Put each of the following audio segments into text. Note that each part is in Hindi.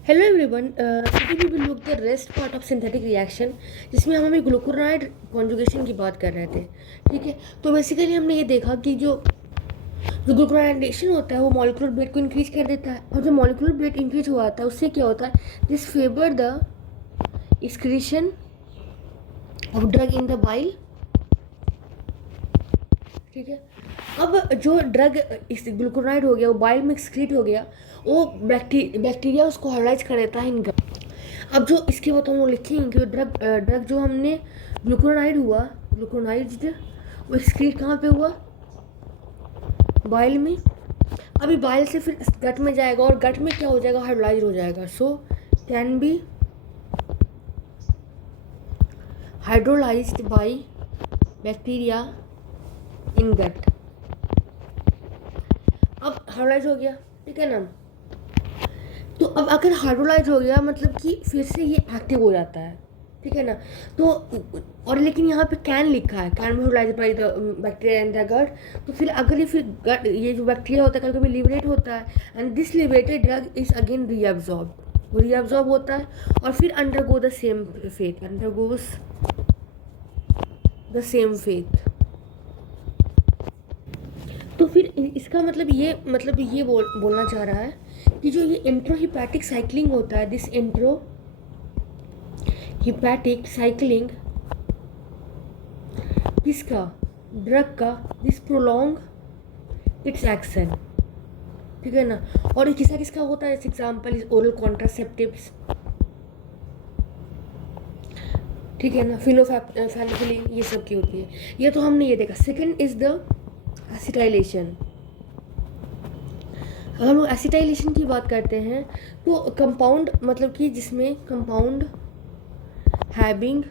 Hello everyone, today we will look the rest part of synthetic reaction, जिसमें हम अभी ग्लूकुरोनाइड कॉन्जुगेशन की बात कर रहे थे। ठीक है, तो बेसिकली हमने ये देखा कि जो जो ग्लूकुरोनाइडेशन होता है वो मॉलिक्यूलर वेट को इंक्रीज कर देता है, और जो मॉलिक्यूलर वेट इंक्रीज हुआ था उससे क्या होता है, this favour the excretion of drug in the bile. ठीक है, अब जो ड्रग इस ग्लूकोनाइड हो गया वो बाइल में एक्सक्रीट हो गया, वो बैक्टीरिया उसको हाइलाइज कर देता है इनका। अब जो इसके बाद हम लोग लिखेंगे कि ड्रग जो हमने ग्लूकोनाइज्ड वो एक्सक्रीट कहाँ पे हुआ, बाइल में। अभी बाइल से फिर गट में जाएगा और गट में क्या हो जाएगा, हाइड्रोलाइज हो जाएगा। So can be hydrolysed by bacteria in gut. अब हाइड्रोलाइज हो गया, ठीक है ना। तो अब अगर हाइड्रोलाइज हो गया मतलब कि फिर से ये एक्टिव हो जाता है, ठीक है ना। तो और लेकिन यहाँ पे कैन लिखा है, can be hydrolyse by the bacteria in the gut. तो फिर अगर ये फिर गट ये जो बैक्टीरिया होता है कभी कभी लिबरेट होता है, and this liberated drug is again reabsorb, वो रीअब्जॉर्ब होता है और फिर undergo the same fate, undergoes the same fate. तो फिर इसका मतलब ये बोलना चाह रहा है कि जो ये इंट्रोहिपैटिक साइक्लिंग होता है, दिस इंट्रोहिपैटिक साइक्लिंग किसका, ड्रग का, दिस प्रोलॉन्ग इट्स एक्शन, ठीक है ना। और ये किसका किसका होता है, एग्जाम्पल इज ओरल कॉन्ट्रासेप्टिव्स, ठीक है ना, फिनोफैलिन, ये सब की होती है। ये तो हमने ये देखा। Second is the acetylation. अगर हम लोग एसिटाइलेशन की बात करते हैं तो कंपाउंड मतलब कि जिसमें कंपाउंड हैविंग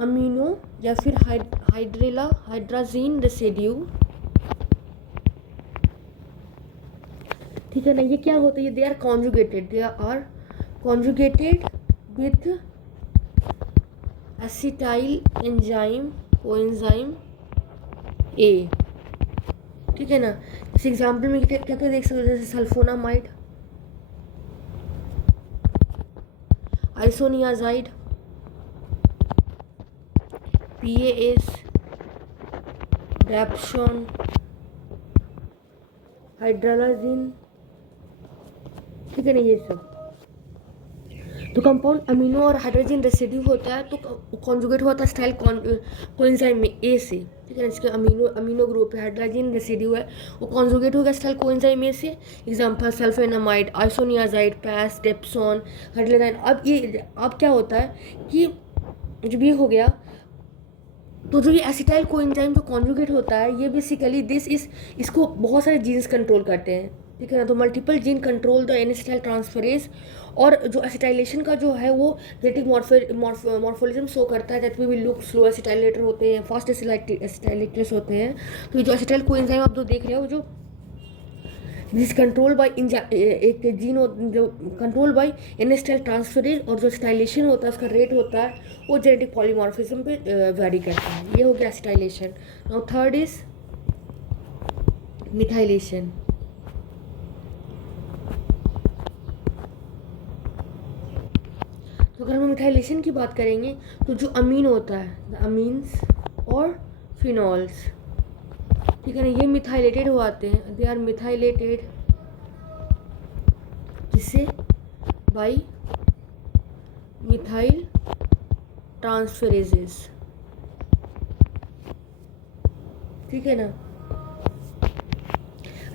अमीनो या फिर हाइड्राजीन रेसिड्यू, ठीक है ना। ये क्या होता है, they are conjugated with acetyl enzyme coenzyme A, ठीक है ना। इस एग्जाम्पल में क्या क्या देख सकते हो, जैसे सल्फोनामाइड, आइसोनियाजाइड, PAS, डैप्सोन, हाइड्रालाजिन, ठीक है ना, ये सब। तो कंपाउंड अमीनो और हाइड्रोजन रेसिड्यू होता है तो कॉन्जुगेट होता है स्टाइल कोएंजाइम में ए से, ठीक है ना। इसके अमीनो ग्रुप है, हाइड्रोजन रेसिड्यू है, वो कॉन्जुगेट होगा स्टाइल कोएंजाइम ए से। एग्जांपल सल्फेनामाइड, आइसोनियाजाइड, पैस, डेप्सोन, हाइड्रोलाइड। अब क्या होता है कि जब ये हो गया तो जो ये एसिटाइल कोएंजाइम जो कॉन्जुगेट होता है, ये बेसिकली इसको बहुत सारे जीन्स कंट्रोल करते हैं, ठीक है ना। तो multiple gene control the acetyl transferase. और जो एसिटाइलेशन का जो है वो जेनेटिक मॉर्फोलिज्म शो करता है, that we will look slow acetylator होते हैं, फास्ट एसिटाइलेटर्स होते हैं। तो ये जो एसिटाइल कोएंजाइम आप जो देख रहे हो, जो दिस कंट्रोल बाय एक जीन जो कंट्रोल बाय एसिटाइल ट्रांसफरेज, और जो एसिटाइलेशन होता है उसका रेट होता है वो जेनेटिक पॉलीमॉर्फिज्म पे वेरी करता है। ये हो गया acetylation. Now third is methylation. तो अगर हम मिथाइलेशन की बात करेंगे तो जो अमीन होता है, द अमीन्स और फिनॉल्स, ठीक है ना, ये मिथाइलेटेड हो आते हैं, दे आर मिथाइलेटेड जिससे बाई मिथाइल ट्रांसफरेजेस, ठीक है ना।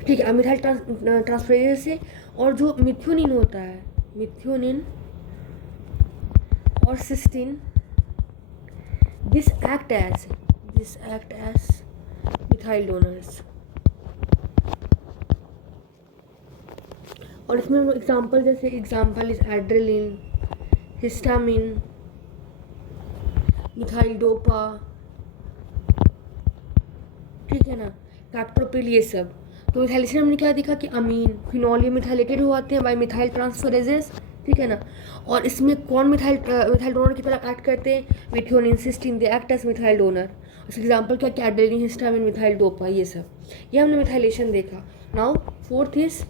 ठीक है, मिथाइल ट्रांसफरेजेस से। और जो मिथ्योनिन होता है, मिथ्योनिन और cysteine, this act as methyl donors. और इसमें हम एग्जाम्पल जैसे example is adrenaline, histamine, methyl dopa, ठीक है ना, कैप्टोपिल, ये सब। तो मिथाइलेशन हमने क्या देखा कि अमीन फिनॉल ये मिथाइलेटेड हो आते हैं बाय मिथाइल ट्रांसफरेजेस, ठीक है ना। और इसमें कौन मिथाइल डोनर की तरह एक्ट करते हैं, methionine, cysteine, they act as methyl donor. उसके एग्जाम्पल क्या, एड्रेलिन, हिस्टामिन, मिथाइल डोपा, ये सब। ये हमने मिथाइलेशन देखा। Now fourth is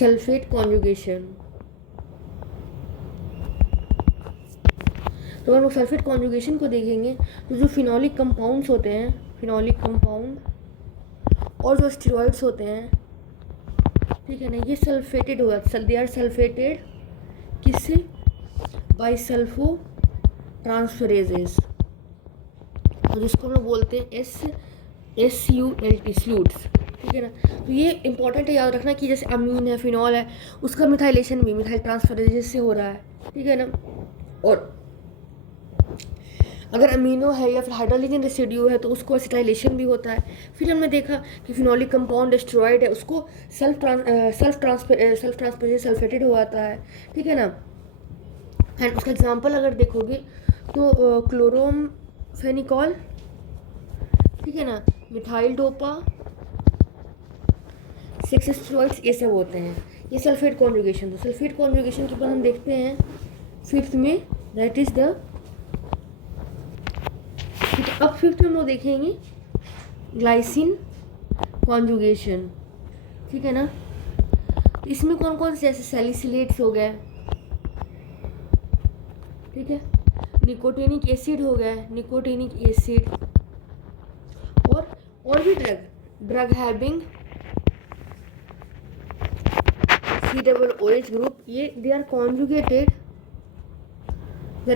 sulphate conjugation. तो अगर हम सल्फेट कॉन्जुगेशन को देखेंगे तो जो फिनॉलिक कंपाउंड्स होते हैं, फिनॉलिक कंपाउंड और जो स्टेरॉइड्स होते हैं, ठीक है ना, ये सल्फेटेड हुआ, दे आर सल्फेटेड किससे? बाय सल्फो ट्रांसफरेजेस, और जिसको हम लोग बोलते हैं SULT स्लूट्स, ठीक है ना। तो ये इंपॉर्टेंट है याद रखना कि जैसे अमीन है, फिनॉल है, उसका मिथाइलेशन भी मिथाइल ट्रांसफरेजेस से हो रहा है, ठीक है ना। और अगर अमीनो है या फिर हाइड्रोजन रेसिड्यू है तो उसको एसिटाइलेशन भी होता है। फिर हमने देखा कि फिनॉलिक कंपाउंड स्टेरॉइड है, उसको सेल्फ ट्रांसफरेज सल्फेटेड हो जाता है, ठीक है ना। एंड उसका एग्जांपल अगर देखोगे तो क्लोरोमफेनिकॉल, ठीक है ना, मिथाइल डोपा, 6 स्टेरॉइड्स, ये सब होते हैं। ये सल्फेट कॉन्जुगेशन। तो सल्फेट कॉन्जुगेशन के बाद हम देखते हैं फिफ्थ में, दैट इज द, अब फिफ्थ में हम लोग देखेंगे ग्लाइसिन कॉन्जुगेशन, ठीक है ना। तो इसमें कौन कौन से, जैसे सैलिसिलेट्स हो गए, ठीक है, निकोटिनिक एसिड हो गया, निकोटिनिक एसिड, और भी ड्रग हैविंग COOH ग्रुप, ये they are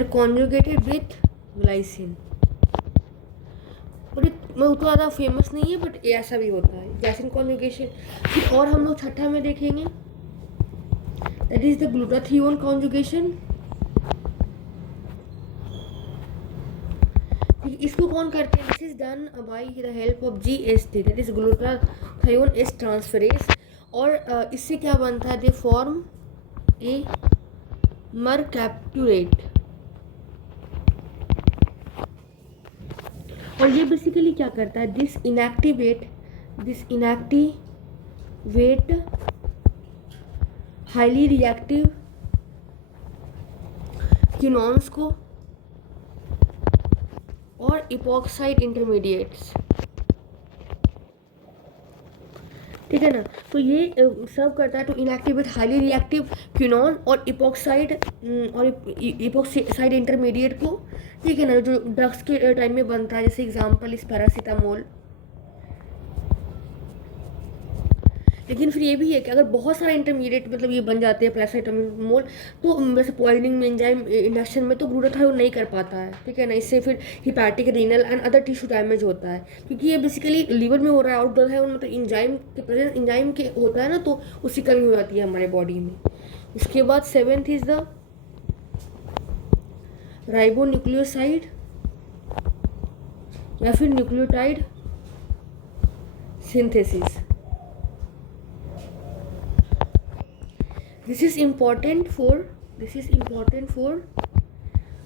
conjugated with glycine. But मैं उतना ज़्यादा फेमस नहीं है, बट ऐसा भी होता है ग्लाइसिन कॉन्जुगेशन। फिर और हम लोग छठा में देखेंगे, that is the glutathione conjugation. इसको कौन करते हैं? This is done by the help of GST, that is glutathione S transferase. और इससे क्या बनता है? दे फॉर्म ए मरकैप्टुरेट, और ये बेसिकली क्या करता है? दिस इनएक्टिवेट हाईली रिएक्टिव क्विनॉन्स को और इपॉक्साइड इंटरमीडिएट्स, ठीक है ना। तो ये सर्व करता है to inactivate highly reactive quinone और इपॉक्साइड इंटरमीडिएट को, ठीक है ना, जो ड्रग्स के टाइम में बनता है। जैसे एग्जांपल इस पैरासीटामोल। लेकिन फिर ये भी है कि अगर बहुत सारा इंटरमीडिएट मतलब ये बन जाते हैं पैरासीटामोल, तो वैसे पॉइजनिंग में, एंजाइम इंडक्शन में तो ग्लूटाथियोन नहीं कर पाता है, ठीक है ना। इससे फिर hepatic, renal and other tissue damage होता है, क्योंकि ये बेसिकली लीवर में हो रहा है। और ग्लूटाथियोन मतलब इंजाइम के होता है ना, तो उसकी कमी हो जाती है हमारे बॉडी में। उसके बाद 7th इज द राइबोन्यूक्लियोसाइड या फिर nucleotide synthesis. This is important for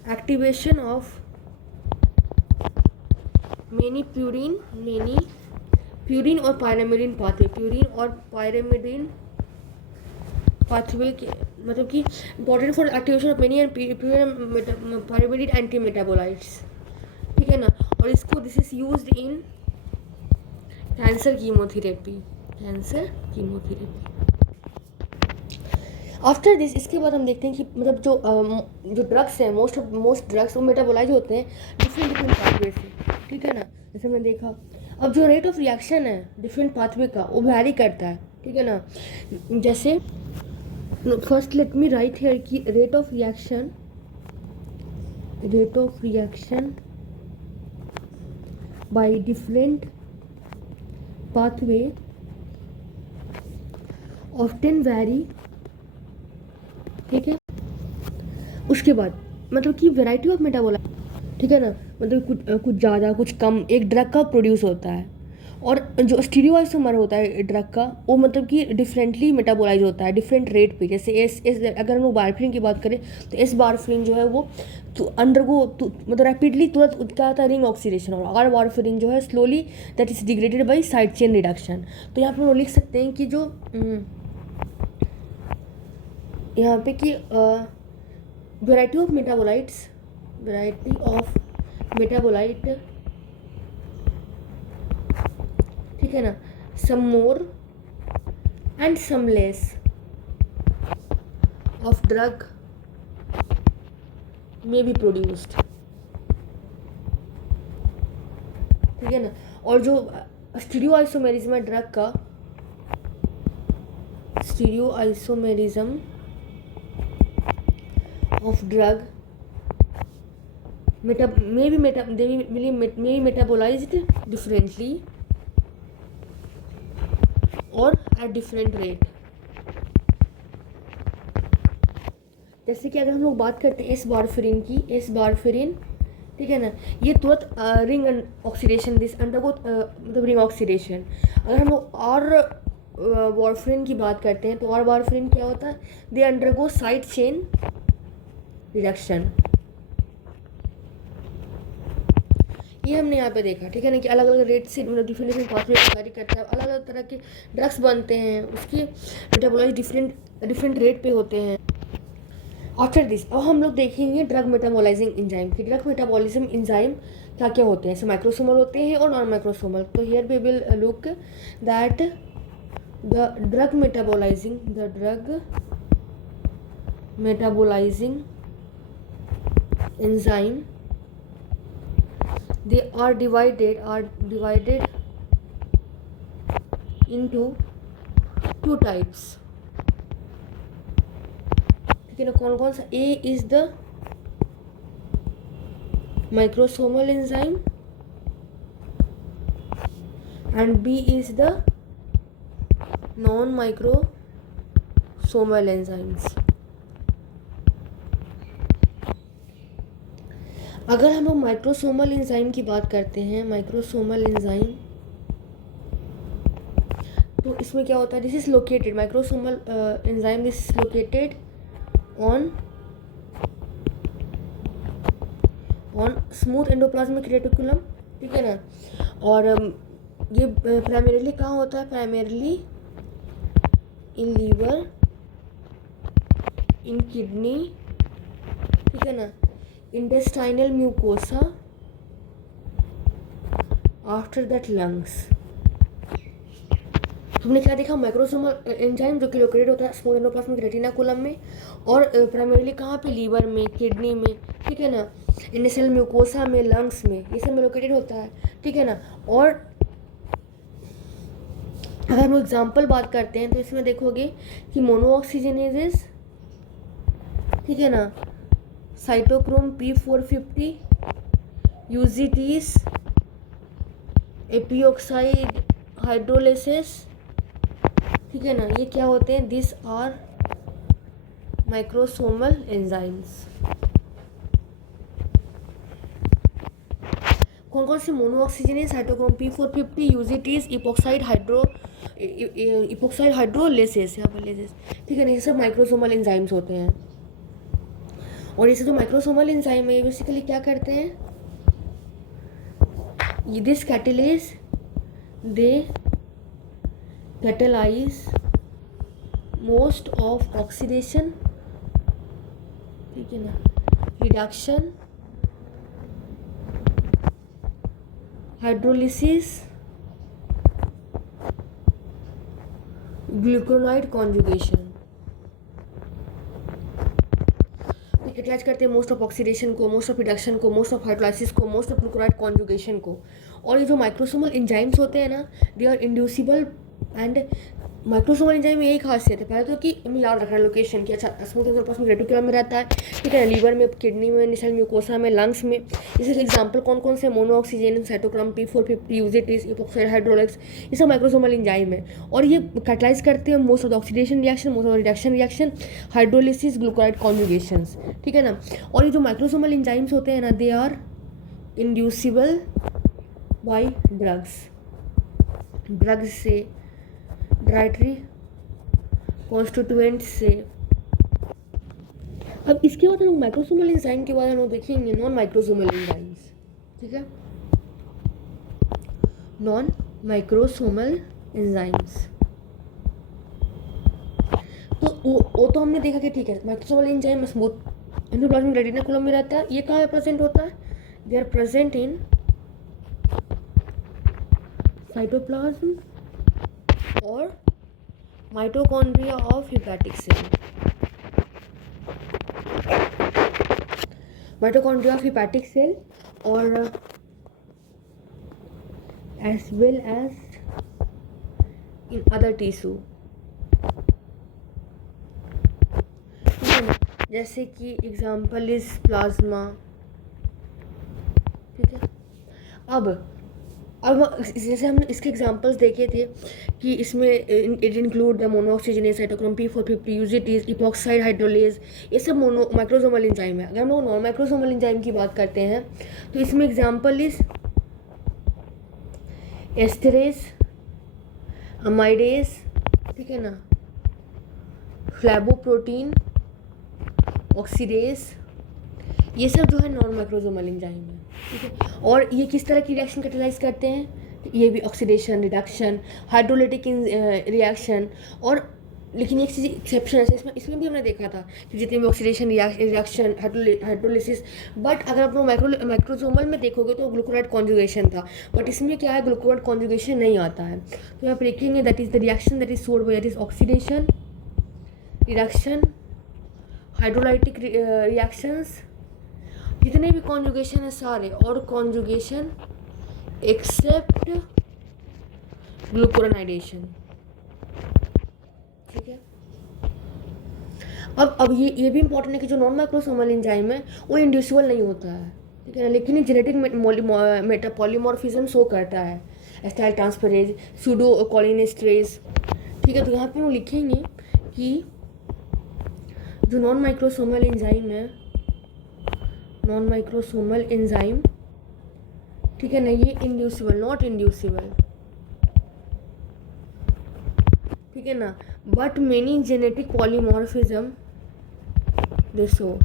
activation of many purine और pyrimidine pathway के मतलब कि important for activation of many and pyrimidine anti metabolites, ठीक है ना। और इसको this is used in cancer chemotherapy. After this, इसके बाद हम देखते हैं कि मतलब जो ड्रग्स हैं, मोस्ट ड्रग्स वो मेटाबोलाइज होते हैं डिफरेंट पाथवे से, ठीक है ना। जैसे मैंने देखा, अब जो रेट ऑफ रिएक्शन है डिफरेंट पाथवे का, वो वैरी करता है, ठीक है ना। जैसे first let me write here कि rate of reaction by different pathway often vary, ठीक है। उसके बाद मतलब कि वैरायटी ऑफ मेटाबोलाइट, ठीक है ना, मतलब कुछ ज़्यादा कुछ कम एक ड्रग का प्रोड्यूस होता है। और जो स्टीरियोआइसोमर होता है ड्रग का, वो मतलब कि डिफरेंटली मेटाबोलाइज होता है डिफरेंट रेट पे। जैसे एस अगर हम लोग वारफरिन की बात करें तो एस वारफरिन जो है वो तो मतलब रैपिडली तुरंत क्या होता है? Ring oxidation. और अगर वारफरिन जो है slowly, that is degraded by side chain reduction. तो यहाँ पर हम लोग लिख सकते हैं कि जो यहाँ पे कि वैरायटी ऑफ मेटाबोलाइट, ठीक है ना, some more and some less, of drug में बी प्रोड्यूस्ड, ठीक है ना। और जो स्टीरियो आइसोमेरिज्म है ड्रग का, stereo isomerism of drug may be metabolized differently और at different rate। जैसे कि अगर हम लोग बात करते हैं एस वारफेरिन की, एस वारफेरिन, ठीक है ना, ये तुरंत रिंग ऑक्सीडेशन दिस अंडरगो मतलब रिंग ऑक्सीडेशन। अगर हम लोग और वारफेरिन की बात करते हैं तो और वारफेरिन क्या होता है, they undergo side chain reduction. ये हमने यहाँ पे देखा, ठीक है ना, कि अलग अलग रेट से मतलब डिफरेंट डिफरेंट पाथवे वेरी करता है, अलग अलग तरह के ड्रग्स बनते हैं, उसके मेटाबॉलाइज डिफरेंट रेट पे होते हैं। आफ्टर दिस अब हम लोग देखेंगे ड्रग मेटाबॉलाइजिंग एंजाइम की। ड्रग मेटाबॉलिज्म एंजाइम क्या क्या होते हैं, ऐसे माइक्रोसोमल होते हैं और नॉन माइक्रोसोमल। तो here we will look that the drug metabolising enzyme, they are divided into two types, ठीक है ना। कौन कौन सा, A is the microsomal enzyme and B is the non microsomal enzymes। अगर हम लोग माइक्रोसोमल एंजाइम की बात करते हैं, माइक्रोसोमल एंजाइम, तो इसमें क्या होता है, this is located microsomal enzyme this is located on smooth endoplasmic reticulum, ठीक है ना। और ये प्राइमरीली कहाँ होता है, primarily in liver, in kidney, ठीक है ना, intestinal mucosa, after that lungs. हमने क्या देखा, माइक्रोसोमल एंजाइम जो कि लोकेटेड होता है स्मूथ एंडोप्लाज्मिक रेटिकुलम में, और प्राइमरीली कहाँ पे, लीवर में, किडनी में, ठीक है ना, इंटेस्टाइनल म्यूकोसा में, लंग्स में, ये सब में लोकेटेड होता है, ठीक है ना। और अगर हम एग्जाम्पल बात करते हैं तो इसमें देखोगे कि मोनोऑक्सीजनेजेस, ठीक है ना, साइटोक्रोम P450, यूजीटीज, एपीऑक्साइड हाइड्रोलिसिस, ठीक है ना, ये क्या होते हैं, दिस आर माइक्रोसोमल एंजाइम्स। कौन कौन से, मोनोऑक्सीजनेज, साइटोक्रोम P450, यूजीटीज, इपोक्साइड हाइड्रोलिसिस, यहाँ पर लेसिस, ठीक है ना, ये सब माइक्रोसोमल एंजाइम्स होते हैं। और इसे जो माइक्रोसोमल एंजाइम है बेसिकली क्या करते हैं, this catalyse, they catalyse most of oxidation, ठीक है ना, reduction, hydrolysis, glucuronide conjugation. Catalyse करते हैं मोस्ट ऑफ ऑक्सीडेशन को, मोस्ट ऑफ रिडक्शन को, मोस्ट ऑफ हाइड्रोलाइसिस को, मोस्ट ऑफ ग्लूकोनाइड कॉन्जुगेशन को। और ये जो माइक्रोसोमल एंजाइम्स होते हैं ना, they are inducible and microsomal enzyme में यही खासियत है, पहले तो कि हमें याद रखना है लोकेशन की, अच्छा स्मूथ एंडोप्लाज्मिक रेटिकुलम में रहता है, ठीक है ना, लीवर में, किडनी में, इंटेस्टाइनल म्यूकोसा में, लंग्स में। इसके एग्जांपल कौन कौन से, मोनोऑक्सीजन, साइटोक्रोम P450, यूजीटीज, इपोक्साइड हाइड्रोलिक्स, ये सब माइक्रोसोमल एंजाइम है। और ये कैटलाइज करते हैं most of the oxidation reaction, most of the reduction reaction, hydrolysis, glucuronide conjugations, ठीक है ना। और ये जो माइक्रोसोमल एंजाइम्स होते हैं ना, they are inducible by drugs से, डाइटरी कॉन्स्टिट्यूएंट से। अब इसके बाद हम लोग माइक्रोसोमल एंजाइम के बाद हम लोग देखेंगे नॉन माइक्रोसोमल एंजाइम्स, ठीक है, नॉन माइक्रोसोमल एंजाइम्स। तो वो तो हमने देखा कि ठीक है, microsomal enzyme smooth endoplasmic reticulum में रहता है, ये कहाँ प्रेजेंट होता है, they are present in cytoplasm और mitochondria of hepatic cell. Mitochondria of hepatic cell और as well as in other tissue, ठीक है ना, जैसे कि एग्जाम्पल इज प्लाज्मा, ठीक है। अब जैसे हमने इसके एग्जांपल्स देखे थे कि इसमें it include the monooxygenase cytochrome P450 UGTs epoxide hydrolase, ये सब मोनो माइक्रोसोमल एंजाइम है। अगर हम लोग नॉन माइक्रोसोमल एंजाइम की बात करते हैं तो इसमें एग्जांपल इज एस्टेरेज, अमाइडेज, ठीक है ना, फ्लैबोप्रोटीन, ऑक्सीडेज, ये सब जो है नॉन माइक्रोसोमल एंजाइम है, ठीक है। और ये किस तरह की रिएक्शन कैटेलाइज करते हैं, ये भी ऑक्सीडेशन, रिडक्शन, हाइड्रोलिटिक रिएक्शन। और लेकिन एक चीज़ एक्सेप्शन है इसमें भी हमने देखा था कि जितने भी ऑक्सीडेशन रिएक्शन हाइड्रोलिसिस, बट अगर आप लोग माइक्रोसोमल में देखोगे तो ग्लूकोराइड कॉन्जुगेशन था, बट इसमें क्या है, ग्लूकोराइड कॉन्जुगेशन नहीं आता है। तो यहाँ पर देखेंगे that is the reaction that is showed by that is oxidation, reduction, hydrolytic reactions, जितने भी कॉन्जुगेशन है सारे, और कॉन्जुगेशन एक्सेप्ट ग्लूकोराइडेशन, ठीक है। अब ये भी इंपॉर्टेंट है कि जो नॉन माइक्रोसोमल एंजाइम है वो इंड्यूसिबल नहीं होता है, ठीक है ना, लेकिन ये जेनेटिक पॉलीमॉर्फिज्म शो करता है, एस्टाइल ट्रांसफरेज, सूडो कोलिनेस्ट्रेज, ठीक है। तो यहाँ पे हम लिखेंगे कि जो नॉन माइक्रोसोमल एंजाइम है, नॉन माइक्रोसोमल एंजाइम, ठीक है ना, ये इंड्यूसिबल, नॉट इंड्यूसिबल, ठीक है ना, but many genetic polymorphism they show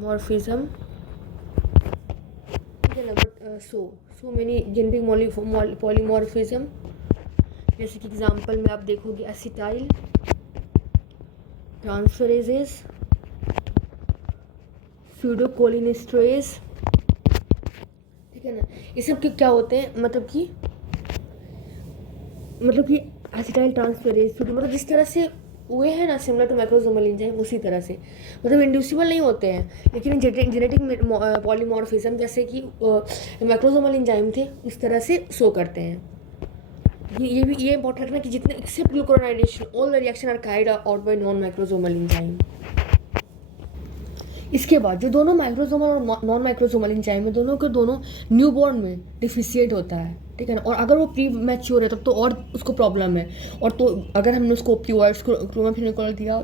morphism, ठीक है ना, but so many genetic polymorphism, जैसे कि एग्जांपल में आप देखोगे एसिटाइल ट्रांसफरेजेस, सूडोकोलिनेस्ट्रेज, ठीक है ना, ये सब के क्या होते हैं, मतलब कि एसिटाइल ट्रांसफरेज, मतलब जिस तरह से हुए हैं ना सिमिलर टू माइक्रोसोमल एंजाइम, उसी तरह से, मतलब इंड्यूसिबल नहीं होते हैं, लेकिन जेनेटिक पॉलीमॉर्फिज्म जैसे कि माइक्रोसोमल एंजाइम थे उस तरह से शो करते हैं। ये इंपॉर्टेंट रखना कि जितने except glucuronidation all the reaction are carried out by non microsomal enzyme. इसके बाद जो दोनों माइक्रोसोमल और नॉन माइक्रोसोमल एंजाइम है, दोनों के दोनों न्यूबॉर्न में डिफिशिएंट होता है, ठीक है ना, और अगर वो प्री मैच्योर है तब तो और उसको प्रॉब्लम है, और तो अगर हमने उसको ओपिओइड्स क्लोराम्फेनिकोल दिया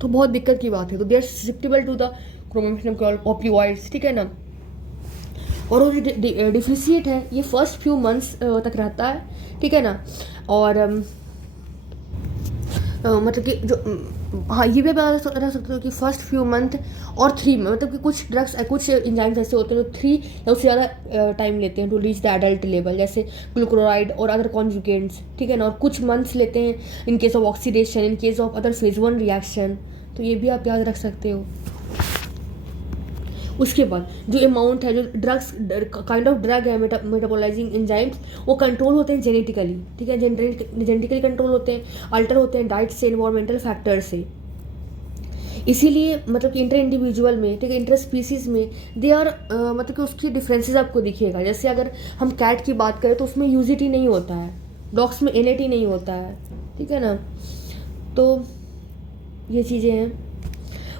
तो बहुत दिक्कत की बात है, तो they are susceptible to the chloramphenicol opioids, ठीक है ना। और वो जो डिफिशिएंट है ये फर्स्ट फ्यू मंथ्स तक रहता है, ठीक है ना, और मतलब कि जो हाँ ये भी रह सकते हो कि फर्स्ट फ्यू मंथ और 3 में, मतलब कि कुछ ड्रग्स कुछ एंजाइम्स ऐसे होते हैं जो 3 या उससे ज़्यादा टाइम लेते हैं to reach the adult level, जैसे ग्लूकोराइड और अदर कॉन्जुगेंट्स, ठीक है ना, और कुछ मंथ्स लेते हैं in case of oxidation, in case of other phase 1 reaction, तो ये भी आप याद रख सकते हो। उसके बाद जो अमाउंट है, जो ड्रग्स काइंड ऑफ ड्रग है मेटाबोलाइजिंग एंजाइम्स, वो कंट्रोल होते हैं जेनेटिकली, ठीक है, जेनेटिकली कंट्रोल होते हैं, अल्टर होते हैं डाइट से, एनवायरमेंटल फैक्टर से। इसीलिए मतलब कि इंटर इंडिविजुअल में, ठीक है, इंटर स्पीसीज में दे आर मतलब कि उसकी डिफरेंसेस आपको दिखेगा। जैसे अगर हम कैट की बात करें तो उसमें यूजिटी नहीं होता है, डॉग्स में एनएटी नहीं होता है, ठीक है ना, तो ये चीज़ें हैं।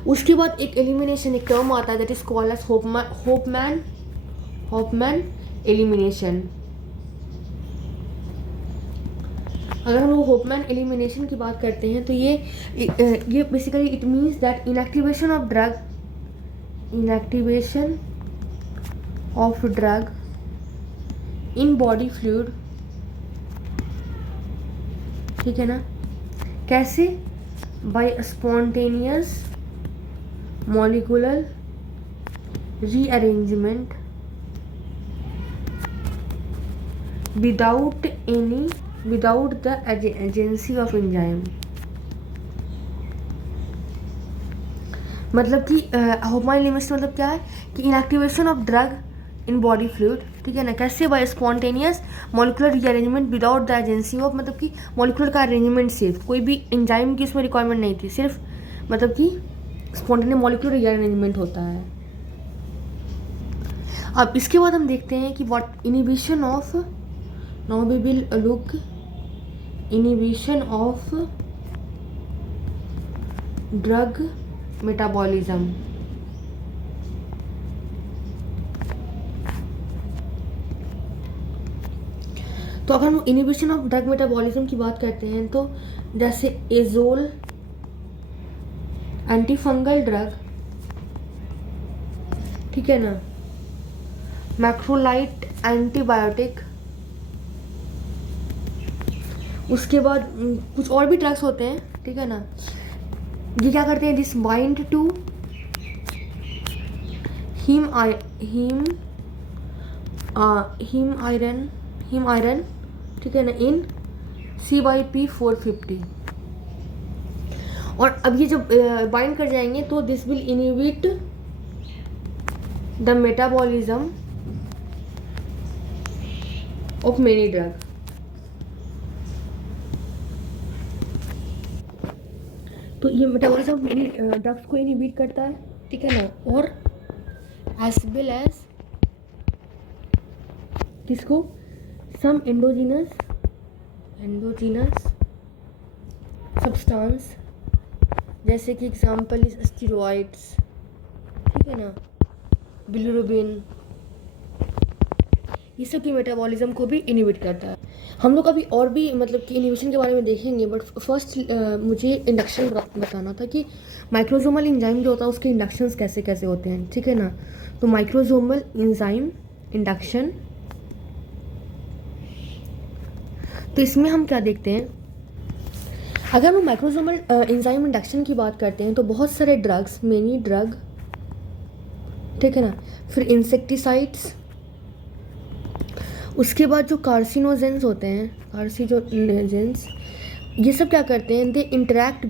उसके बाद एक एलिमिनेशन, एक टर्म आता है that is called as Hofmann elimination. अगर हम लोग होपमैन एलिमिनेशन की बात करते हैं तो ये basically it means that inactivation of drug in body fluid, ठीक है ना, कैसे, by spontaneous molecular rearrangement without the agency of enzyme। मतलब कि होपमैन एलिमिनेशन मतलब क्या है कि inactivation of drug in body fluid, ठीक है ना, कैसे, by spontaneous molecular rearrangement without the agency of, मतलब कि मॉलिकुलर का अरेंजमेंट सिर्फ, कोई भी एंजाइम की इसमें रिक्वायरमेंट नहीं थी, सिर्फ मतलब कि स्पॉन्टेनियस मॉलिक्यूलर रीअरेंजमेंट होता है, अब इसके बाद हम देखते हैं कि what inhibition of, now we will look inhibition of drug metabolism. तो अगर हम इनिबिशन ऑफ ड्रग मेटाबॉलिज्म की बात करते हैं तो जैसे एजोल एंटीफंगल ड्रग, ठीक है ना, मैक्रोलाइट एंटीबायोटिक, उसके बाद कुछ और भी ड्रग्स होते हैं, ठीक है ना। ये क्या करते हैं, this bind to haem iron, ठीक है ना, इन CYP450। और अब ये जब बाइंड कर जाएंगे तो this will inhibit the metabolism of many drug. तो ये मेटाबॉलिज्म मेनी ड्रग्स को इनहिबिट करता है, ठीक है ना। और एज वेल एज किसको, सम एंडोजीनस सब्सटेंस, जैसे कि एग्जांपल इज स्टेरॉइड्स, ठीक है ना, बिलिरुबिन, ये सब की मेटाबॉलिज्म को भी इनहिबिट करता है। हम लोग अभी और भी मतलब कि इनहिबिशन के बारे में देखेंगे, बट फर्स्ट मुझे इंडक्शन बताना था कि माइक्रोसोमल एंजाइम जो होता है उसके इंडक्शंस कैसे कैसे होते हैं, ठीक है ना। तो माइक्रोसोमल एंजाइम इंडक्शन, तो इसमें हम क्या देखते हैं, अगर हम माइक्रोसोमल एंजाइम इंडक्शन की बात करते हैं तो बहुत सारे ड्रग्स, मेनी ड्रग, ठीक है ना, फिर इंसेक्टिसाइड्स, उसके बाद जो कार्सिनोजेंस होते हैं, कार्सिनोजेंस, ये सब क्या करते हैं, दे इंटरैक्ट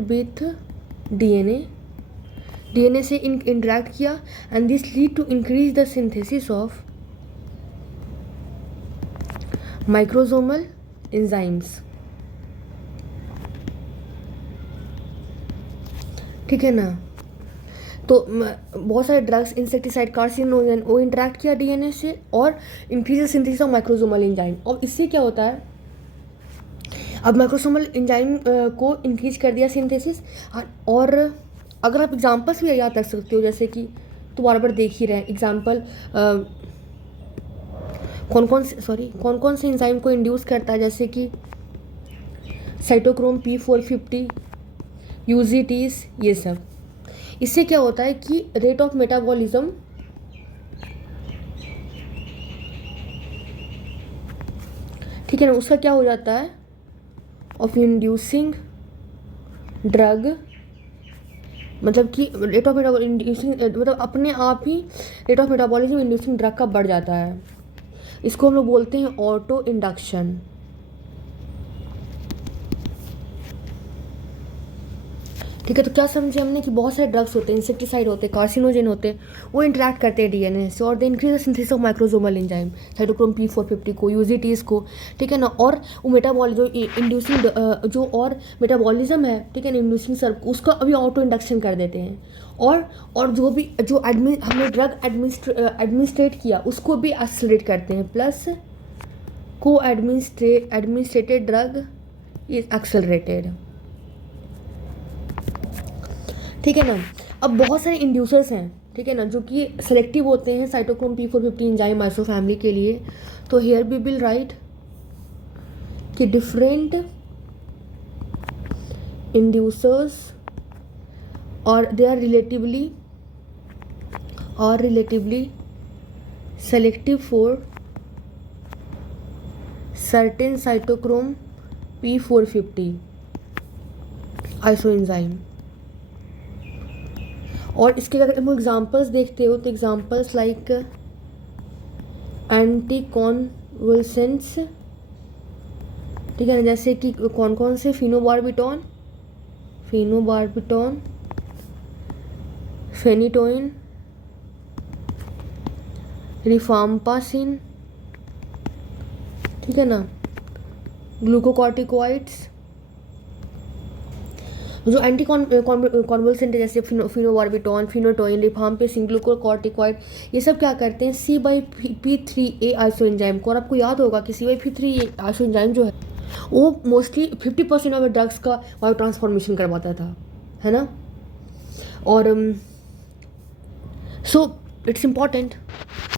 विथ डीएनए से इंटरैक्ट किया and this lead to increase the synthesis of microsomal enzymes, ठीक है ना। तो बहुत सारे ड्रग्स, इंसेक्टिसाइड, कार्सिनोजन, वो इंटरेक्ट किया डीएनए से और increase synthesis of microsomal enzyme. और इससे क्या होता है, अब माइक्रोसोमल एंजाइम को इंक्रीज कर दिया सिंथेसिस। और अगर आप एग्जांपल्स भी याद रख सकते हो, जैसे कि तो बार बार देख ही रहे हैं एग्जांपल, कौन कौन से एंजाइम को इंड्यूस करता है, जैसे कि साइटोक्रोम P450, यूजीटीज, ये सब। इससे क्या होता है कि रेट ऑफ मेटाबॉलिज्म ठीक है ना, उसका क्या हो जाता है, ऑफ इंड्यूसिंग ड्रग, मतलब कि रेट ऑफ इंड्यूसिंग मतलब अपने आप ही rate of metabolism inducing drug का बढ़ जाता है। इसको हम लोग बोलते हैं ऑटो इंडक्शन, ठीक है। तो क्या समझे हमने कि बहुत सारे ड्रग्स होते हैं, इंसेक्टिसाइड होते हैं, कार्सिनोजेन होते हैं, वो इंटरेक्ट करते हैं डीएनए से और they increase the synthesis of microsomal enzyme, cytochrome P450 को, यूजीटीज को, ठीक है ना। और वो मेटाबॉलिज्म इंड्यूसिंग जो और मेटाबॉलिज्म है, ठीक है ना, इंड्यूसिंग सर उसका अभी ऑटो इंडक्शन कर देते हैं। और जो हमने ड्रग एडमिनिस्ट्रेट किया उसको भी एक्सेलरेट करते हैं, प्लस को एडमिनिस्ट्रेटेड ड्रग इज एक्सेलरेटेड, ठीक है ना। अब बहुत सारे इंड्यूसर्स हैं, ठीक है ना, जो कि सेलेक्टिव होते हैं cytochrome P450 enzyme iso family के लिए। तो हियर वी विल राइट कि डिफरेंट इंड्यूसर्स और they are relatively selective for certain cytochrome P450 isoenzyme. और इसके अगर हम एग्जांपल्स देखते हो तो एग्जांपल्स लाइक एंटीकॉन्वुलेंट्स, ठीक है ना, जैसे कि कौन कौन से, फिनोबार्बिटॉन, फेनिटोइन, रिफाम्पासिन, ठीक है ना, ग्लूकोकॉर्टिकॉइड्स। जो एंटी कॉन्वल्सेंट है जैसे फिनोबार्बिटॉन, फिनोटोइन, रिफाम्पिसिन, ग्लूकोकॉर्टिकॉइड, ये सब क्या करते हैं C/P3A आइसो एंजाइम को। और आपको याद होगा कि C/P3A आइसो एंजाइम जो है वो मोस्टली 50% ऑफ ड्रग्स का बायो ट्रांसफॉर्मेशन करवाता था, है ना। और सो इट्स इम्पॉर्टेंट।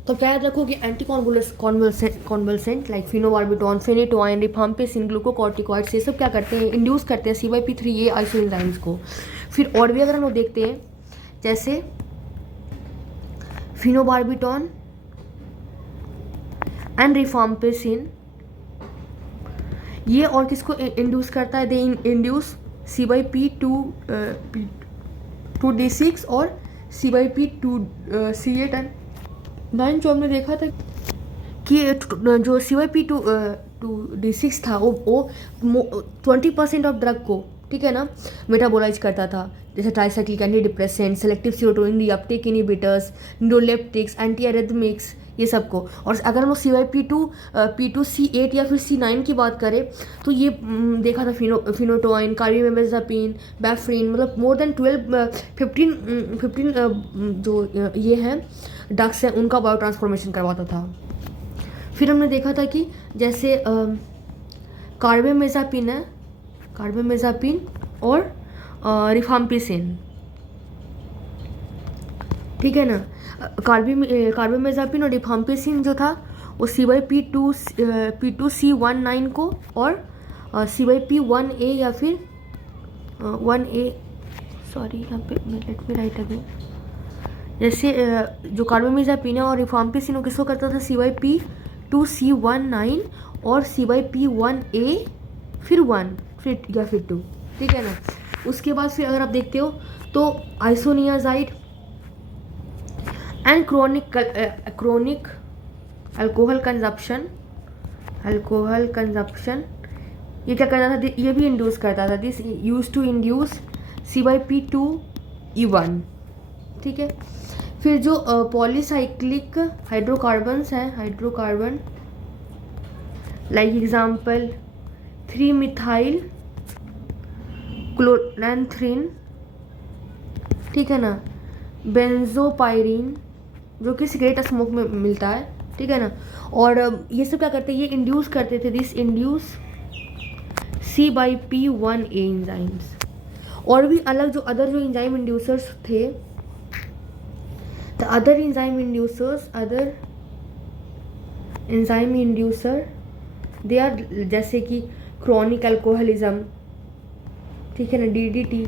तो क्या याद रखो कि anti convulsant like phenobarbitone, phenytoin, rifampicin, glucocorticoids, ये सब क्या करते हैं, इंड्यूस करते हैं C/P3A आइसो एंजाइम्स को। फिर और भी अगर हम लोग देखते हैं जैसे फिनोबार्बिटॉन एंड रिफाम्पिसिन, ये और किसको इंड्यूस करता है, दे इंड्यूस C/P2D6 और C/P2C8 जो हमने देखा था कि जो C/P2D6 था वो 20% ऑफ ड्रग को, ठीक है ना, मेटाबोलाइज करता था, जैसे tricyclic anti depressant, selective serotonin reuptake inhibitors, neuroleptics, anti arrhythmics, ये सब को। और अगर हम लोग C/P2C8 या फिर C9 की बात करें तो ये देखा था फिनोटोइन, कार्बामेज़ापिन, बैफ्रीन, मतलब मोर देन 15 जो ये है ड्रग्स हैं उनका बायो ट्रांसफॉर्मेशन करवाता था। फिर हमने देखा था कि जैसे कार्बामेज़ापिन है, कार्बामेज़ापिन और रिफाम्पिसिन, ठीक है ना। कार्बामेज़ापिन और रिफाम्पिसिन जो था वो C/P2C19 को और C/P1A या फिर 1A, सॉरी यहाँ पे लेट मी राइट अगेन, जैसे जो कार्बामेज़ापिन और रिफाम्पिसिन वो किसको करता था, C/P2C19 और C/P1A फिर 1 फिर या फिर 2, ठीक है ना। उसके बाद फिर अगर आप देखते हो तो isoniazid and chronic alcohol consumption, ये क्या करता था, ये भी इंड्यूस करता था, this use to induce C/P2E1, ठीक है। फिर जो पॉलीसाइक्लिक हाइड्रोकार्बन्स हैं, हाइड्रोकार्बन लाइक एग्जाम्पल 3-मिथाइल क्लोरैंथ्रीन, ठीक है ना, बेंजोपायरीन जो कि सिगरेट स्मोक में मिलता है, ठीक है ना। और ये सब क्या करते हैं, ये इंड्यूस करते थे, दिस इंड्यूस C/P1A एंजाइम्स। और भी अलग जो अदर जो एंजाइम इंड्यूसर्स थे, the other enzyme inducer they are जैसे कि क्रॉनिक अल्कोहलिज्म, ठीक है ना, DDT।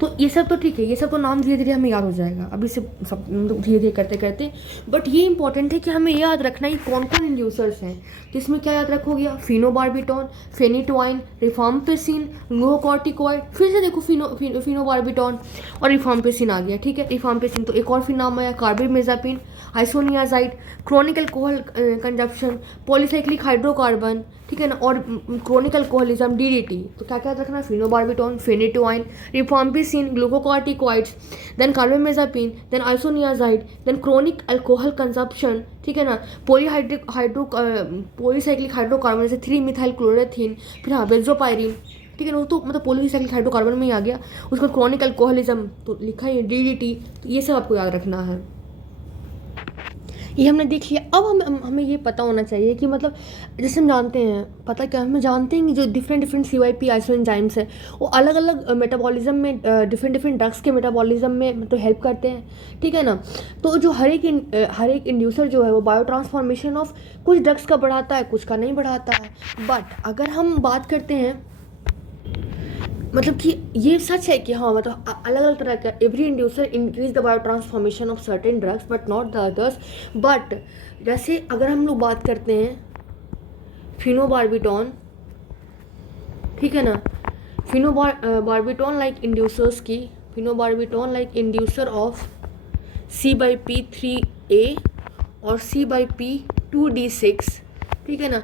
तो ये सब तो ठीक है, ये सब तो नाम धीरे धीरे हमें याद हो जाएगा, अभी से सब धीरे धीरे करते करते। बट ये इंपॉर्टेंट है कि हमें याद रखना है कौन कौन इंड्यूसर्स हैं। तो इसमें क्या याद रखोगे, फिनोबार्बिटॉन, फेनिटोइन, रिफाम्पिसिन, ग्लूकोकॉर्टिकॉइड, फिर से देखो फिनोबार्बिटॉन और रिफाम्पिसिन आ गया, ठीक है। रिफाम्पिसिन तो एक और फिर नाम आया, carbamazepine, isoniazid, chronic alcohol consumption, polycyclic hydrocarbon, ठीक है ना, और क्रोनिक अल्कोहलिज्म DDT। तो क्या क्या याद रखना है, phenobarbitone, phenytoin, rifampicin, glucocorticoids, then carbamazepine, then isoniazid, then chronic alcohol consumption, ठीक है ना, पॉलीसाइक्लिक हाइड्रोकार्बन जैसे 3-मिथाइल क्लोरोथीन, फिर हाँ बेंजोपायरीन, ठीक है ना, तो मतलब पॉलीसाइक्लिक हाइड्रोकार्बन में ही आ गया। उसका क्रोनिक अल्कोहलिज्म तो लिखा ही है DDT। तो ये सब आपको याद रखना है, ये हमने देख लिया। अब हमें ये पता होना चाहिए कि मतलब जैसे हम जानते हैं, पता क्या हमें जानते हैं कि जो डिफरेंट CYP आइसो एंजाइम्स है वो अलग अलग मेटाबॉलिज्म में डिफरेंट ड्रग्स के मेटाबॉलिज्म में मतलब हेल्प करते हैं, ठीक है ना। तो जो हर एक इंड्यूसर जो है वो बायो ट्रांसफॉर्मेशन ऑफ कुछ ड्रग्स का बढ़ाता है, कुछ का नहीं बढ़ाता है। बट अगर हम बात करते हैं मतलब कि ये सच है कि हाँ मतलब अलग अलग तरह का every inducer increase the bio transformation of certain drugs but not the others. But जैसे अगर हम लोग बात करते हैं फिनोबार्बिटॉन, ठीक है ना, फिनोबार्बिटॉन लाइक इंड्यूसर्स की, phenobarbitone like inducer of C/P3A और C/P2D6, ठीक है ना।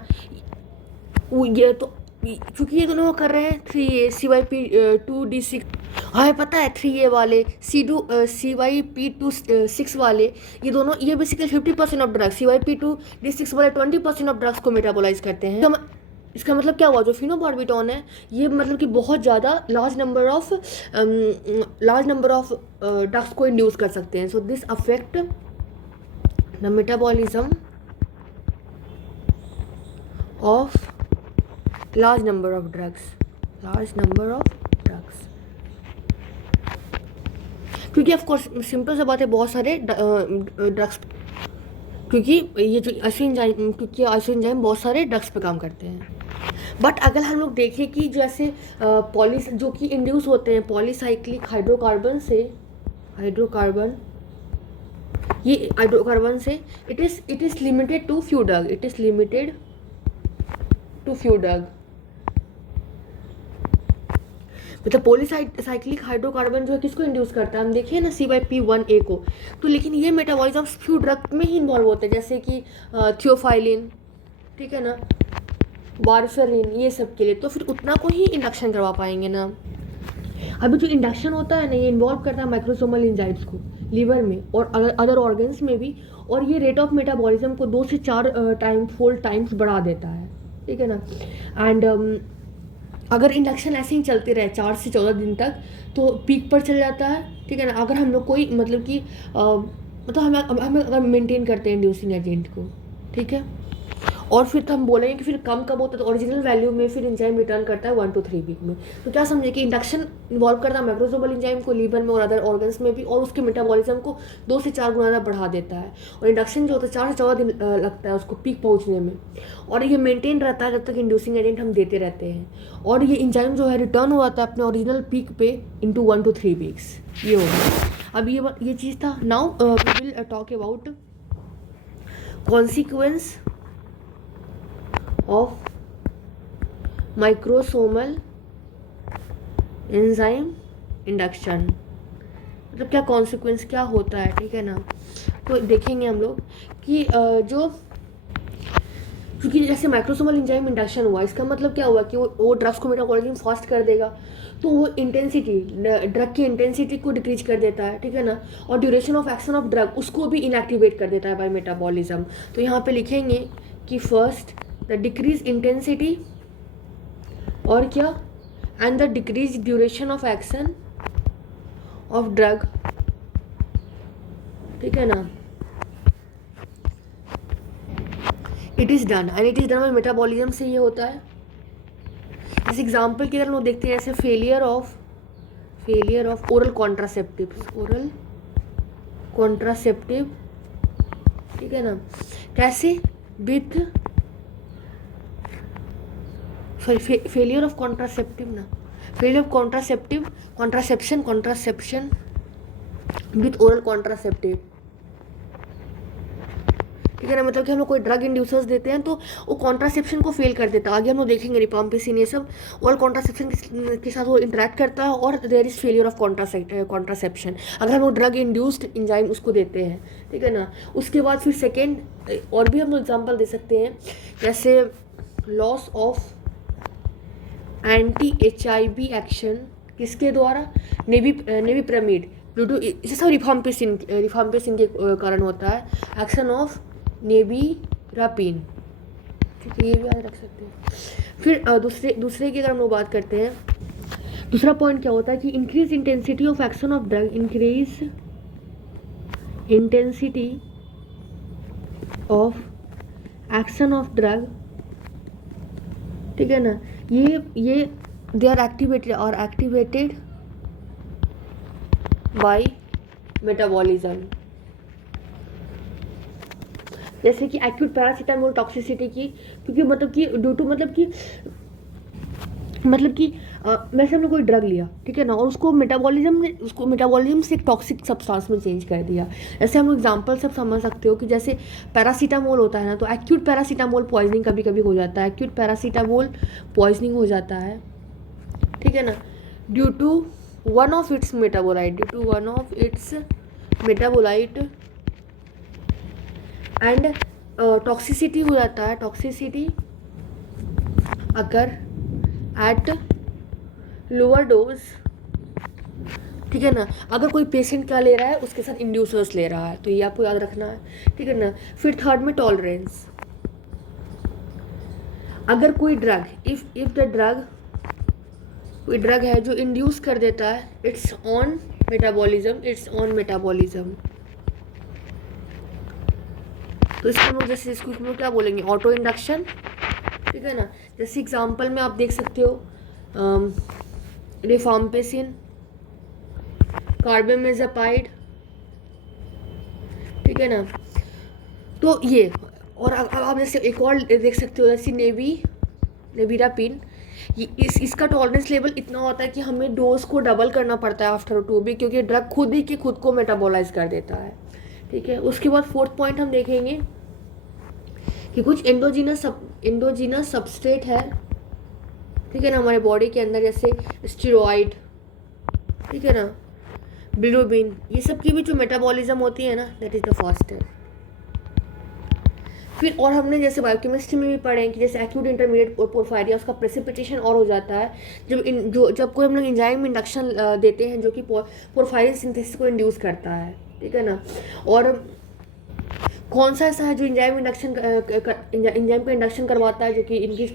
ये तो क्योंकि ये दोनों कर रहे हैं 3A C/P2D6, हमें पता है 3A वाले C/P2 6 वाले, ये दोनों ये बेसिकली 50% ऑफ ड्रग्स, C/P2D6 वाले 20% ऑफ ड्रग्स को मेटाबोलाइज करते हैं। इसका मतलब क्या हुआ, जो फिनोबार्बिटॉन है ये मतलब कि बहुत ज़्यादा लार्ज नंबर ऑफ ड्रग्स को इंड्यूस कर सकते हैं. So this affect the metabolism of large number of drugs. क्योंकि ऑफकोर्स सिंपल सा बात है, बहुत सारे ड्रग्स, क्योंकि ये जो आइसोएंजाइम बहुत सारे ड्रग्स पे काम करते हैं. बट अगर हम लोग देखें कि जैसे जो कि इंड्यूस होते हैं पॉलीसाइक्लिक हाइड्रोकार्बन से, it is limited to few drug. मतलब पॉलीसाइक्लिक हाइड्रोकार्बन जो है किसको इंड्यूस करता है, हम देखिए ना CYP1A को. तो लेकिन ये मेटाबॉलिज्म फ्यू ड्रग में ही इन्वॉल्व होते हैं, जैसे कि थियोफाइलिन, ठीक है ना, वारफेरिन, ये सब के लिए. तो फिर उतना को ही इंडक्शन करवा पाएंगे ना. अभी जो इंडक्शन होता है ना, ये इन्वॉल्व करता है माइक्रोसोमल एंजाइम्स को लीवर में और अदर ऑर्गन्स में भी, और ये रेट ऑफ मेटाबॉलिज्म को 2 से 4 टाइम्स बढ़ा देता है, ठीक है ना. एंड अगर इंडक्शन ऐसे ही चलते रहे 4 से 14 दिन तक तो पीक पर चल जाता है, ठीक है ना. अगर हम लोग कोई मतलब कि हमें अगर मेंटेन करते हैं इंड्यूसिंग एजेंट को, ठीक है, और फिर तो हम बोलेंगे कि फिर कम कब होता है, तो ओरिजिनल वैल्यू में फिर एंजाइम रिटर्न करता है 1 to 3 वीक में. तो क्या समझे कि इंडक्शन इन्वॉल्व करता है मैक्रोसोमल एंजाइम को लीवर में और अदर ऑर्गन्स में भी, और उसके मेटाबॉलिज्म को 2 से 4 गुना बढ़ा देता है. और इंडक्शन जो होता है 4 से 14 दिन लगता है उसको पीक पहुंचने में, और ये मेंटेन रहता है जब तक इंड्यूसिंग एजेंट हम देते रहते हैं. और ये एंजाइम जो है रिटर्न हो जाता है अपने ओरिजिनल पीक पे इनटू 1 to 3 वीक्स. ये होगा. अब ये चीज़ था. Now we will talk about consequence of microsomal enzyme induction. मतलब क्या कॉन्सिक्वेंस क्या होता है, ठीक है ना. तो देखेंगे हम लोग कि क्योंकि जैसे माइक्रोसोमल एंजाइम इंडक्शन हुआ, इसका मतलब क्या हुआ कि वो ड्रग्स को मेटाबॉलिज्म फास्ट कर देगा, तो वो ड्रग की इंटेंसिटी को डिक्रीज कर देता है, ठीक है ना. और duration of action of drug उसको भी इनएक्टिवेट कर देता है बाय मेटाबॉलिज्म. तो यहाँ पे लिखेंगे कि फर्स्ट द डिक्रीज इंटेंसिटी और क्या, and the decrease duration of action of drug, ठीक है ना. It is done by metabolism से ये होता है. इस एग्जाम्पल की तरह लोग देखते हैं ऐसे फेलियर ऑफ ओरल कॉन्ट्रासेप्टिव, ठीक है ना. कैसे, with failure of contraception with oral contraceptive, ठीक है ना. मतलब कि हम लोग कोई ड्रग इंड्यूसर्स देते हैं तो वो कॉन्ट्रासेप्शन को फेल कर देता है. आगे हम लोग देखेंगे रिपम्पिसिन, ये सब ओरल कॉन्ट्रासेप्शन के साथ वो इंटरेक्ट करता है और there is failure of contraception अगर हम लोग ड्रग इंड्यूस्ड एंजाइम उसको देते हैं, ठीक है ना. उसके बाद फिर सेकेंड और भी हम लोग एग्जाम्पल दे सकते हैं, जैसे लॉस ऑफ anti-HIV एक्शन किसके द्वारा, नेविप्रमिड ड्यू टू, इसे सब रिफाम्पिसिन के कारण होता है. एक्शन ऑफ नेविरापिन, ठीक है, ये भी याद रख सकते हैं. फिर दूसरे की अगर हम लोग बात करते हैं, दूसरा पॉइंट क्या होता है कि increase intensity of action of drug, increase intensity of action of drug, ठीक है ना. ये they are activated by metabolism. जैसे कि एक्यूट पैरासीटामोल टॉक्सिसिटी की, क्योंकि मतलब कि ड्यू टू वैसे हमने कोई ड्रग लिया, ठीक है ना, और उसको मेटाबॉलिज्म से एक टॉक्सिक सब्सटेंस में चेंज कर दिया. जैसे हम एग्जांपल सब समझ सकते हो कि जैसे पैरासीटामोल होता है ना, तो एक्यूट पैरासीटामोल पॉइजनिंग कभी कभी हो जाता है. एक्यूट पैरासीटामोल पॉइजनिंग हो जाता है, ठीक है ना, due to one of its metabolite and toxicity हो जाता है. टॉक्सिसिटी अगर एट लोअर डोज, ठीक है ना. अगर कोई पेशेंट क्या ले रहा है उसके साथ इंड्यूसर्स ले रहा है, तो ये आपको याद रखना है, ठीक है ना. फिर थर्ड में टॉलरेंस, अगर कोई ड्रग इफ द ड्रग कोई ड्रग है जो इंड्यूस कर देता है इट्स ऑन मेटाबॉलिज्म, तो इसको हम लोग जैसे इसको हम लोग क्या बोलेंगे, ऑटो इंडक्शन, ठीक है ना। जैसे एग्जांपल में आप देख सकते हो रिफाम्पिसिन, कार्बामेज़ापाइड, ठीक है ना। तो ये, और अब आप जैसे एक और देख सकते हो जैसे नेविरापिन, ये इसका टॉलरेंस लेवल इतना होता है कि हमें डोज को डबल करना पड़ता है आफ्टर 2 वीक, क्योंकि ड्रग खुद को मेटाबोलाइज कर देता है, ठीक है। उसके बाद फोर्थ पॉइंट हम देखेंगे कि कुछ एंडोजीनस सबस्ट्रेट है, ठीक है ना, हमारे बॉडी के अंदर, जैसे स्टेरॉइड, ठीक है ना, बिलिरुबिन, ये सब की भी जो मेटाबॉलिज्म होती है ना, that is the first step. फिर और हमने जैसे बायोकेमिस्ट्री में भी पढ़े हैं कि जैसे एक्यूट इंटरमीडिएट और पोरफायरिया, उसका प्रेसिपिटेशन और हो जाता है जब कोई हम लोग एंजाइम इंडक्शन देते हैं जो कि पोरफायरिन सिंथेसिस को इंड्यूस करता है, ठीक है ना। और कौन सा ऐसा है जो एंजाइम का इंडक्शन करवाता है, जो कि इनकी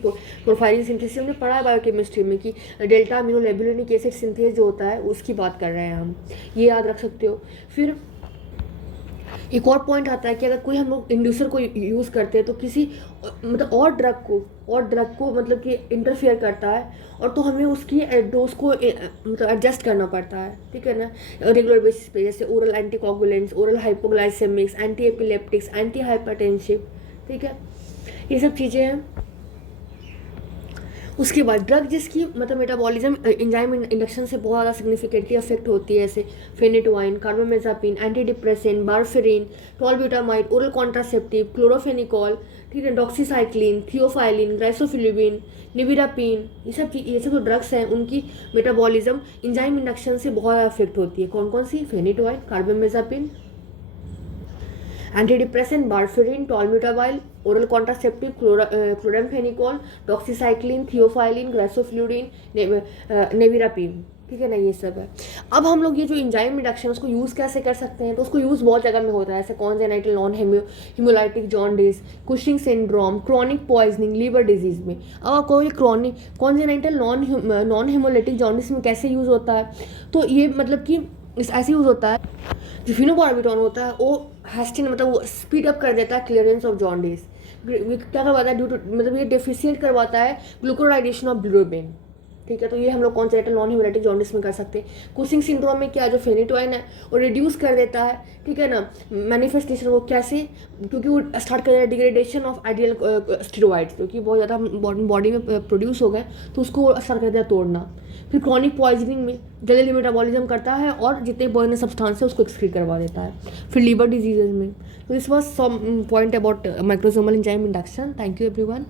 पोरफायरिन सिंथेसिस, हमने पढ़ा है बायोकेमिस्ट्री में कि डेल्टा अमीनोलेबुलिनिक एसिड सिंथेस जो होता है उसकी बात कर रहे हैं हम, ये याद रख सकते हो। फिर एक और पॉइंट आता है कि अगर कोई हम लोग इंड्यूसर को यूज़ करते हैं तो किसी मतलब और ड्रग को मतलब कि इंटरफेयर करता है, और तो हमें उसकी डोज को मतलब एडजस्ट करना पड़ता है, ठीक है ना, रेगुलर बेसिस पे, जैसे oral anticoagulants, oral hypoglycaemics, anti epileptics, anti hypertensive, ठीक है, ये सब चीज़ें हैं। उसके बाद ड्रग जिसकी मतलब मेटाबॉलिज्म एंजाइम इंडक्शन से बहुत ज़्यादा सिग्निफिकेंटली अफेक्ट होती है, जैसे phenytoin, carbamazepine, anti depressant, warfarin, tolbutamide, oral contraceptive, chloramphenicol, ठीक है, डॉक्सीसाइक्लिन, थियोफाइलिन, ग्लाइसोफिलिबिन, निविरापिन, ये सब जो ड्रग्स हैं उनकी मेटाबॉलिज्म एंजाइम इंडक्शन से बहुत ज़्यादा अफेक्ट होती है। कौन कौन सी? Phenytoin, carbamazepine, anti depressant, warfarin, tolbutamide, oral contraceptive, chloramphenicol, doxycycline, theophylline, ग्लाइसोफिलिडिन, नेविरापिन, ठीक है ना, ये सब है। अब हम लोग ये जो एंजाइम रिडक्शन उसको यूज़ कैसे कर सकते हैं, तो उसको यूज़ बहुत जगह में होता है, जैसे congenital non haemolytic jaundice, Cushing syndrome, chronic poisoning, liver disease में। अब कोई कॉन्जेनाइटल नॉन हेमोलाइटिक जॉन्डिस में कैसे यूज़ होता है, तो ये मतलब कि ऐसे यूज़ होता है, जो फिनोबार्बिटॉन होता है वो हेस्टिन मतलब वो स्पीड अप कर देता है क्लियरेंस ऑफ जॉन्डिस, क्या करवाता है, ड्यू टू मतलब ये डेफिशिएंट करवाता है ग्लूकोराइडेशन ऑफ बिलिरुबिन, ठीक है। तो ये हम लोग कॉन्जेनिटल नॉन हेमोलाइटिक जॉन्डिस में कर सकते हैं। कुशिंग सिंड्रोम में क्या, जो फेनेटोइन है वो रिड्यूस कर देता है, ठीक है ना, मैनिफेस्टेशन वो कैसे, क्योंकि वो स्टार्ट कर देता है डिग्रेडेशन ऑफ आइडियल स्टेरॉइड्स, क्योंकि बहुत ज़्यादा बॉडी में प्रोड्यूस हो गए तो उसको स्टार्ट कर देता है तोड़ना। फिर क्रॉनिक पॉइजनिंग में जल्दी मेटाबॉलिज्म करता है और जितने पॉइजनस सब्सटेंस है उसको एक्सक्रीट करवा देता है। फिर लीवर डिजीजेज में। तो this was some point about microsomal enzyme induction. Thank you everyone.